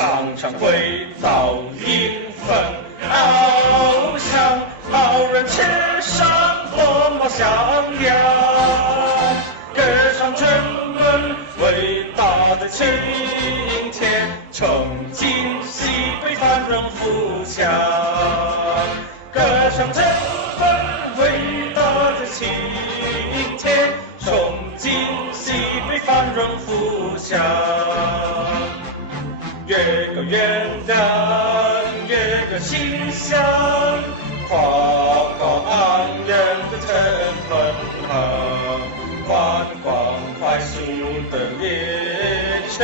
常常回到迎风翱翔，好人吃上多么响亮，歌唱人们伟大的今天，从今西北繁荣富强，歌唱人们伟大的今天，从今西北繁荣富强。越过远洋，越过新乡，跨过昂扬的腾航，宽广快速的列车，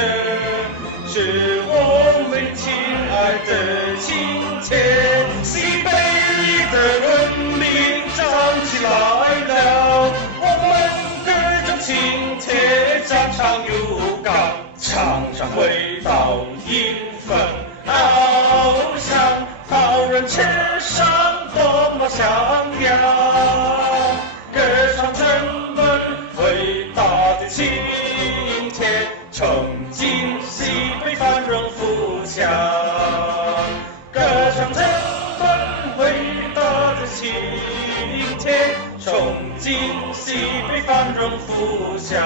是我们亲爱的今天。西北的人民站起来了，我们歌着青铁，战场勇敢，常常回到迎风翱翔，好人吃上多么响亮，歌唱人们伟大的今天，从今西北繁荣富强，歌唱人们伟大的今天，从今西北繁荣富强。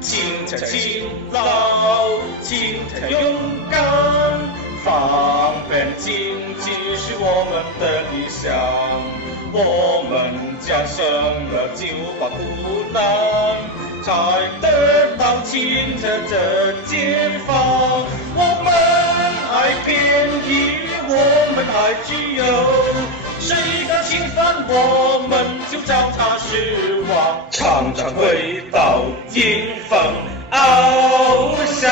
今天勤劳，今天勇敢，方便经济是我们的理想，我们战胜了9·8苦难，才得到今天的解放。我们爱便宜，我们爱自由，谁敢侵犯我们，就叫他失望。常常回到迎风翱翔，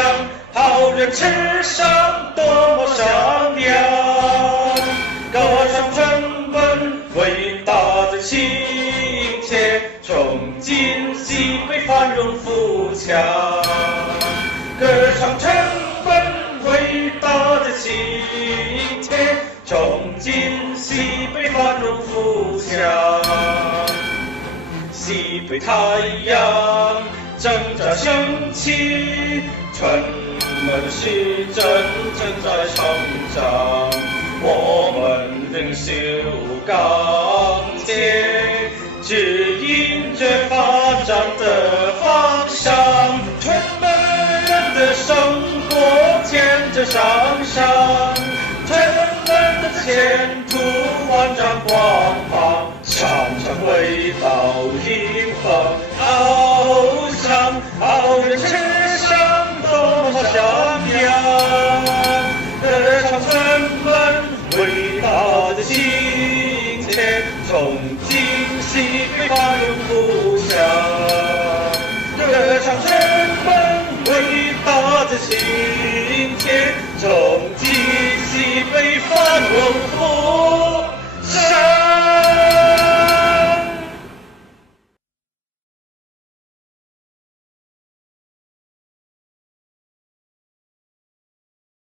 好人吃上多么响亮，歌唱人们伟大的今天，从今西北繁荣富强，歌唱人们伟大的今天，从今西北繁荣富强。西北太阳正在升起，春们的时针正在成长，我们领袖钢铁，指引着发展的方向，春们的生活牵着上山，春们的前途万丈光芒，常常回到迎风翱翔，好人吃上多么响亮，歌唱人们伟大的今天，从今西北繁荣富强，歌唱人们伟大的今天，从今西北繁荣富